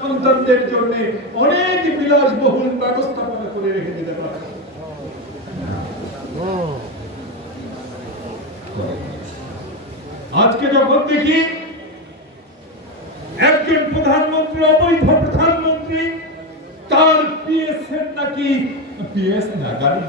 সন্তানদের জন্য অনেক বিলাসবহুল ব্যবস্থাপনা করে রেখে দিতে পারে। আজকে যখন দেখি একজন প্রধানমন্ত্রী, অবৈধ প্রধানমন্ত্রী, তার পিএস এর নাকি পিএস না গাড়ি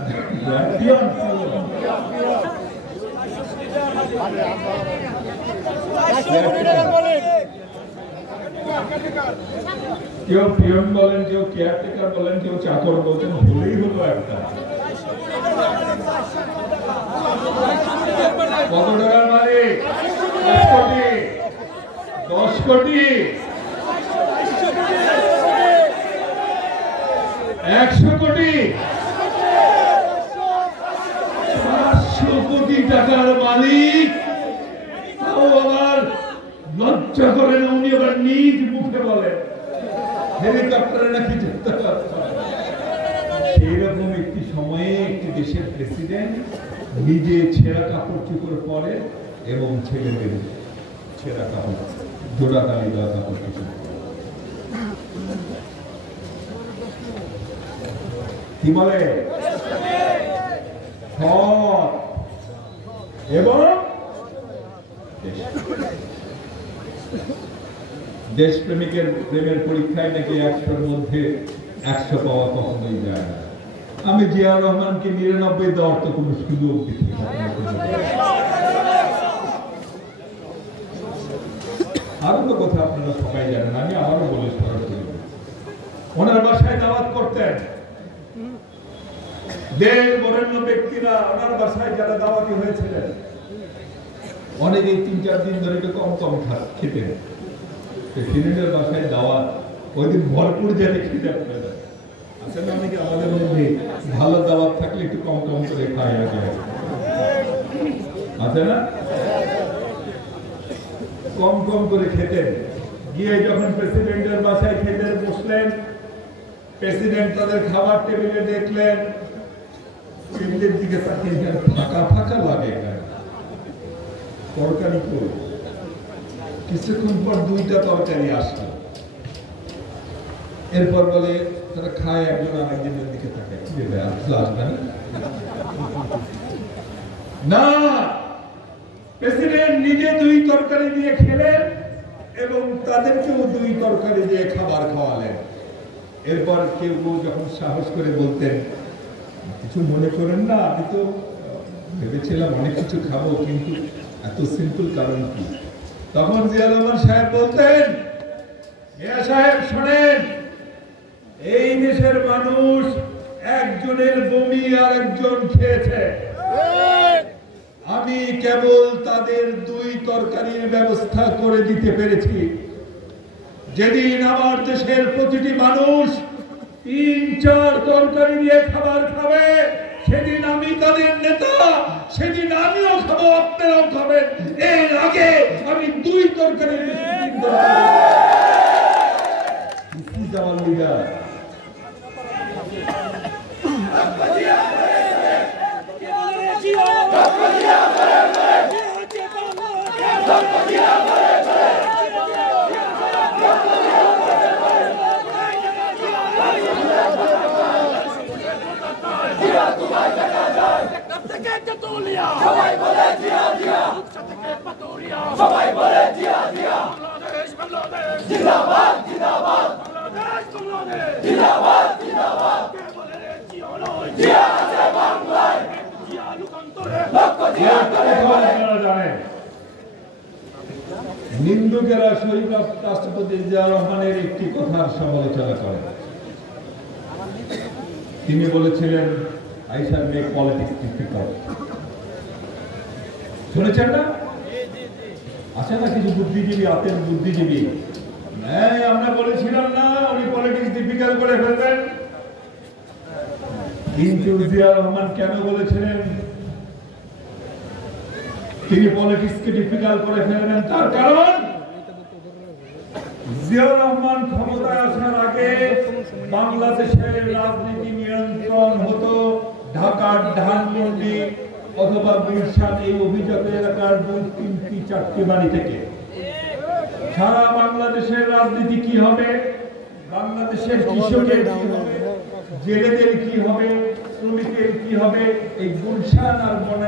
কেউ পিয়ন বলেন, কেউ কেয়ারটেকার বলেন, কেউ চাকর বলছেন, ভুলেই হলো একটা। কত টাকার মালিক? 10 কোটি, 10 কোটি, 100 কোটি, 500 কোটি টাকার মালিক। তাও আবার লজ্জা করে না, উনি আবার নিজ মুখে বলেন হেলিকপ্টারে নাকি যেতে পারছে। সেইরকম একটি সময়ে একটি দেশের প্রেসিডেন্ট নিজে ছেঁড়া কাপড় চোপড় পরে এবং ছেলেদের ছেঁড়া কাপড়, জোড়া তালি দেওয়া কাপড় চোপড়, কি বলে এবং দেশপ্রেমিকের প্রেমের পরীক্ষায় নাকি 100-র মধ্যে 100 পাওয়া কখনোই যায় না। আমি জিয়াউর রহমানকে 99 দেওয়ার তো কোনো সুযোগ দিচ্ছি না। আরো তো কথা আপনারা সবাই জানেন, আমি আবারও বলে সরাসরি, ওনার বাসায় দাওয়াত করতেন দেশ বরেণ্য ব্যক্তিরা, ওনার বাসায় যারা দাওয়াতি হয়েছিলেন অনেকেই 3-4 দিন ধরে একটু কম কম খেতেন। প্রেসিডেন্টের বাসায় দাওয়াত, ওই দিন ভরপুর যেতে খেতে আপনারা আসলে অনেকে আমাদের মধ্যে ভালো দাওয়াত থাকলে একটু কম কম করে খায় আগে আছে না, কম কম করে খেতেন। গিয়ে যখন প্রেসিডেন্টের বাসায় খেতে বসলেন, প্রেসিডেন্ট তাদের খাবার টেবিলে দেখলেন, টেবিলের দিকে তাকিয়ে ফাঁকা ফাঁকা লাগে, তরকারি করে কিছুক্ষণ পর 2টা তরকারি আসলো। এরপর বলে তারা খায়, একজন আরেকজনের দিকে তাকায়, আসবে না। প্রেসিডেন্ট নিজে 2 তরকারি দিয়ে খেলেন এবং তাদেরকেও 2 তরকারি দিয়ে খাবার খাওয়ালেন। এরপর কেউ যখন সাহস করে বলতেন, কিছু মনে করেন না, আমি তো ভেবেছিলাম অনেক কিছু খাবো, কিন্তু এত সিম্পল কারণ কি? তখন জিয়া রহমান সাহেব বলতেন, মিয়া সাহেব শোনেন, এই দেশের মানুষ একজনের বমি আর একজন খেয়েছে, আমি কেবল তাদের 2 তরকারির ব্যবস্থা করে দিতে পেরেছি। যেদিন আমার দেশের প্রতিটি মানুষ 3-4 তরকারি দিয়ে খাবার খাবে, সেদিন আমি তাদের নেতা, সেদিন আমিও খাবো, আপনারাও খাবেন। এর আগে আমি 2 তরকারি সবাই বলে জিয়া জিয়া, সবাই বলে জিয়া জিয়া, বাংলাদেশ জিন্দাবাদ জিন্দাবাদ, বাংলাদেশ জিন্দাবাদ জিন্দাবাদ, জিয়া আছে বাংলায়, জিয়া লোকান্তরে লক্ষ জিয়া করে জানেন। নিন্দুকেরা শহীদ রাষ্ট্রপতি জিয়া রহমানের একটি কথার সমালোচনা করেন। তিনি বলেছিলেন, I shall make politics difficult. শুনেছেন না? আছে না কিছু বুদ্ধিজীবী, আতের বুদ্ধিজীবী, আমরা বলেছিলাম না উনি পলিটিক্স ডিফিকাল্ট করে ফেলবেন। কিন্তু জিয়া রহমান কেন বলেছিলেন তিনি পলিটিক্সকে ডিফিকাল্ট করে ফেলবেন? তার কারণ জিয়া রহমান ক্ষমতায় আসার আগে বাংলাদেশের রাজনীতি নিয়ন্ত্রণ হতো ঢাকার ধানমন্ডি অথবা গুলশান, এই অভিজাত এলাকার 2-3-4টি বাড়ি থেকে। সারা বাংলাদেশের রাজনীতি কি হবে বাংলাদেশের কৃষকের কি হবে, জেলেদের কি হবে, শ্রমিকের কি হবে, এই গুলশান আর বনানী